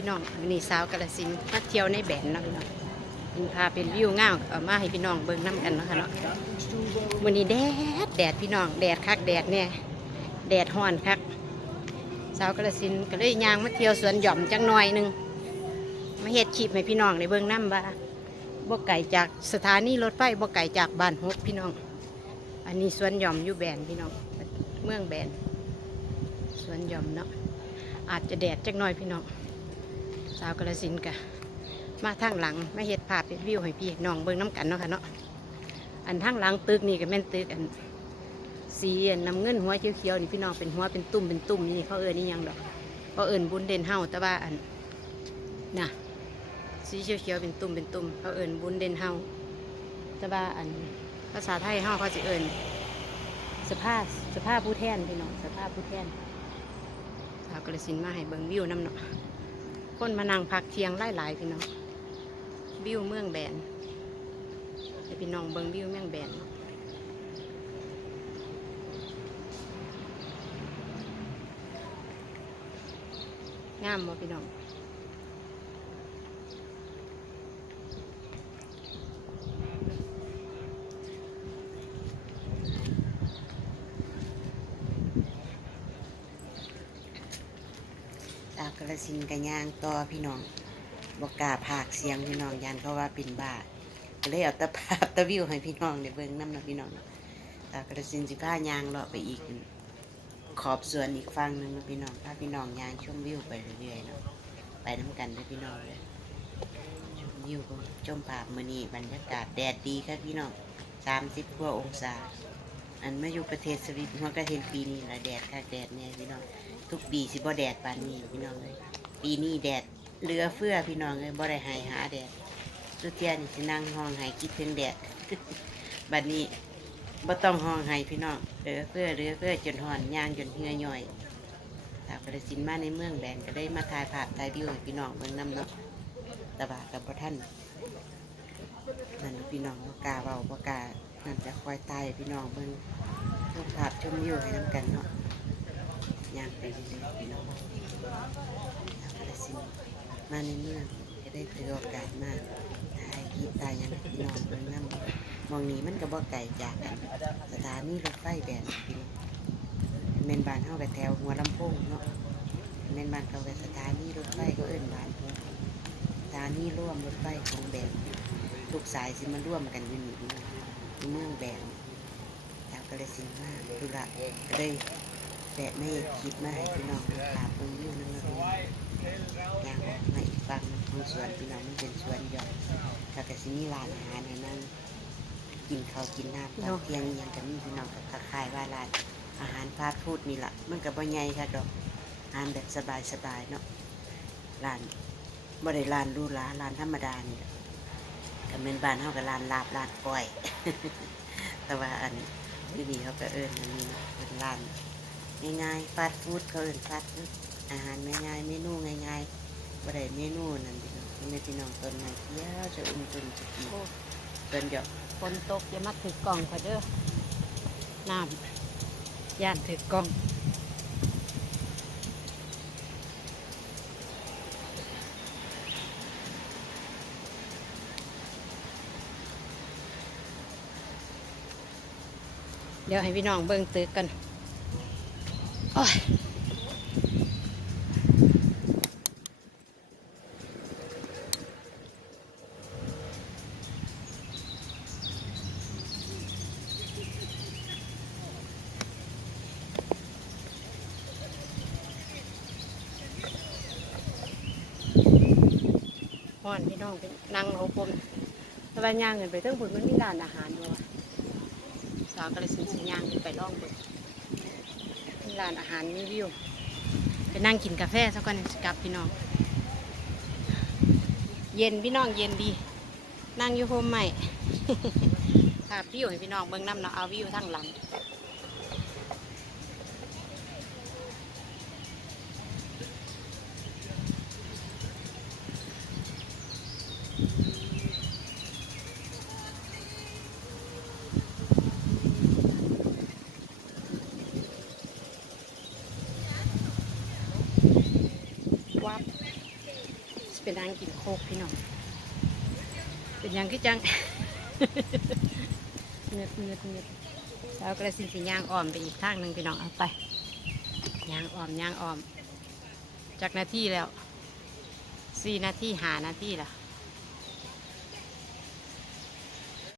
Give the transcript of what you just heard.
พี่น้องวันนี้สาวกาลสินมาเที่ยวในแบนเนาะพี่น้องมันพาเป็นวิวงามเอามาให้พี่น้องเบิ่งน้ำกันเนาะค่ะเนาะวันนี้แดดแดดพี่น้องแดดคักแดดเนี่ยแดดฮ้อนคักสาวกาลสินก็เลยยางมาเที่ยวสวนหย่อมจังหน่อยหนึงมาเฮ็ดคลิปให้พี่น้องได้เบิ่งน้ำว่าบ่ไก่จากสถานีรถไฟบ่ไก่จากบ้านฮกพี่น้อง อันนี้สวนหย่อมอยู่แบนพี่น้องเมืองแบนสวนหย่อมเนาะอาจจะแดดจักหน่อยพี่น้อง สาวกระสินกะมาทางหลังมาเฮ็ดภาพเฮ็ดวิวให้พี่น้องเบิ่งน้ำกันเนาะค่ะเนาะอันทางหลังตึกนี่ก็แม่นตึกอันสีอันน้ำเงินหัวเขียวๆนี่พี่น้องเป็นหัวเป็นตุ่มเป็นตุ่มนี่เขาเอิ้นนี่ยังดอกเขาเอิ้นบุญเด่นเฮาแต่ว่าอันน่ะสีเขียวๆเป็นตุ่มเป็นตุ่มเขาเอิ้นบุญเด่นเฮาแต่ว่าอันภาษาไทยเฮาเขาสิเอิ้นสภาพสภาพผู้แทนพี่น้องสภาพผู้แทนสาวกระสินมาให้เบิ่งวิวน้ำเนาะ คนมานั่งพักเที่ยงหลายๆพี่น้องวิวเมืองแบนให้พี่น้องเบิงวิวเมืองแบนงามบ่พี่น้อง ตากระสินกระยางต่อพี่น้องบอกกาผากเสียงพี่น้องยันเขาว่าเป็นบ้าก็เลยเอาตะภาพตะวิวให้พี่น้องได้เบิ่งน้ำนะพี่น้องตากระสินสิพายางเลาะไปอีก ขอบสวนอีกฝั่งหนึ่งนะพี่น้องพาพี่น้องยางชมวิวไปเรื่อยๆเนาะไปน้ำกันเลยพี่น้องเลยชมวิวก็ชมภาพมื้อนี้บรรยากาศแดดดีครับพี่น้องสามสิบกว่าองศา อันมาอยู่ประเทศสวิตหัวกระเทนปีนี้ละแดดค่ะแดดเนี่ยพี่น้อง ทุกปีสิบ่แดดปานนี้พี่น้องเลยปีนี้แดดเหลือเฟือพี่น้องเลยบ่ได้หายหาแดดสุเทียนี่สินั่งห้องหายคิดถึงแดดบัดนี้บ่ต้องห้องหายพี่น้องเหลือเฟือเหลือเฟือจนห่อนย่างจนเหื่อย่อยถ้ากระสินมาในเมืองแบนก็ได้มาถ่ายภาพถ่ายวิวให้พี่น้องเบิ่งน้ำเนาะตะบากับพ่ท่านนั่นพี่น้องบ่กาเว้าบ่กานั่นจะคอยตายพี่น้องเบิ่งชมภาพชมวิวให้นํกันเนาะ ยางไปเรื่อยๆพี่น้องแล้วก็ได้สิมาในเมืองก็ได้ถือโอกาสมาถ่ายคลิปตายยังพี่น้องเบิ่งน้ำมองนี้มันก็บ่ไกลจากกันสถานีรถไฟแบนพี่น้องเมนบานเฮาไปแถวหัวลำโพงเนาะเมนบานเขาไปสถานีรถไฟก็เอิ้นบานหัวสถานีร่วมรถไฟของแบนทุกสายสิมาร่วมกันอยู่นี่เมืองแบนแล้วก็เลยสิมาธุระก็ได้ แต่ไม่คิดมาให้พี่น้องถามเพิ่งอยู่นั่นเลยยางออกมาอีกฝั่งหนึ่งของสวนพี่น้องมันเป็นสวนหย่อมก็กสิมีร้านอาหารให้นั่งกินข้าวกินน้ำตอนเที่ยงยังกันนี่พี่น้องก็คล้ายว่าร้านอาหารฟาสต์ฟู้ดนี่แหละมันก็บ่ใหญ่ค่ะดอกอาหารแบบสบายๆเนาะร้านบ่ได้ร้านรูหราร้านธรรมดานี่แหละก็เป็นบ้านเฮากับร้านลาบร้านก้อย แต่ว่าอันที่นี่เขาก็เอิ้นอันนี้เนาะเป็นร้าน ง่ายๆฟาสต์ฟู้ดเขาเอินฟาสต์ฟู้ดอาหารง่ายๆเมนูง่ายๆบ่ได้เมนูนั่นพี่น้องนี่แม่พี่น้องต้นไม้เขียวจะอุ้มจุนจะกีต้นหยอกฝนตกอย่ามาถือกล่องค่ะเด้อน้ำย่านถือกล่องเดี๋ยวให้พี่น้องเบิ่งตึกกัน โอ้ยฮ้อนพี่น้องเป็นนั่งเอาผมสบายย่างเงินไปเทั้งบุญมันมีร้านอาหารด้วยสาวก็เลยสินสิย่างไปล่องบิกมี ร้านอาหารมีวิวไปนั่งกินกาแฟสักก่อนกลับพี่น้อง เย็นพี่น้องเย็นดี นั่งอยู่โฮมใหม่ภาพวิวให้พี่น้องเบื้องน้ำเนาะเอาวิวทั้งหลัง เป็นนางกินโคกพี่น้อง เป็นยังคือจังเงืดเงืดเงืดแล้วก็เลยสิสิย่างอ่อมไปอีกทางหนึ่งพี่น้องเอาไปย่างอ่อมย่างอ่อมจากนาทีแล้วสี่นาทีหานาทีละ